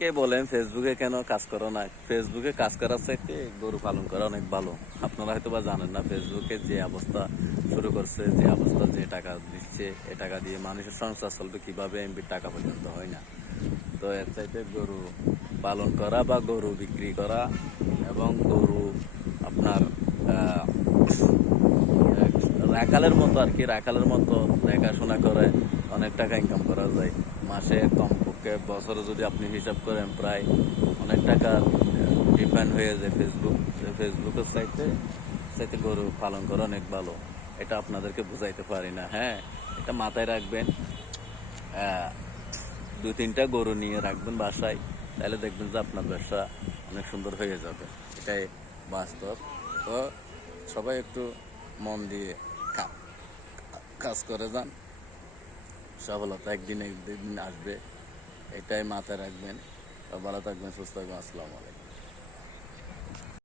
কে বলেন ফেসবুকে কেন কাজ করো না? ফেসবুকে কাজ করার চাইতে গরু পালন করা অনেক ভালো। আপনারা হয়তো বা জানেন না, ফেসবুকে যে অবস্থা শুরু করছে, যে অবস্থা, যে টাকা দিচ্ছে, এ টাকা দিয়ে মানুষের সংসার চলবে কিভাবে, এমবির টাকা পর্যন্ত হয় না। তো এর চাইতে গরু পালন করা বা গরু বিক্রি করা এবং গরু আপনার আহ, রাখালের মতো আর কি, রাখালের মতো দেখাশোনা করে অনেক টাকা ইনকাম করা যায় মাসে। কমপক্ষে বছরে যদি আপনি হিসাব করেন, প্রায় অনেক টাকা ডিপেন্ড হয়ে যায়। ফেসবুকের চাইতে চাইতে গরু পালন করা অনেক ভালো। এটা আপনাদেরকে বুঝাইতে পারি না। হ্যাঁ, এটা মাথায় রাখবেন। আহ, 2-3টা গরু নিয়ে রাখবেন বাসায়, তাহলে দেখবেন যে আপনার ব্যবসা অনেক সুন্দর হয়ে যাবে। এটাই বাস্তব। তো সবাই একটু মন দিয়ে কাজ করে যান, সফলতা একদিন একদিন আসবে। এটাই মাথায় রাখবেন। ভালো থাকবেন, সুস্থ থাকবেন। আসসালামু আলাইকুম।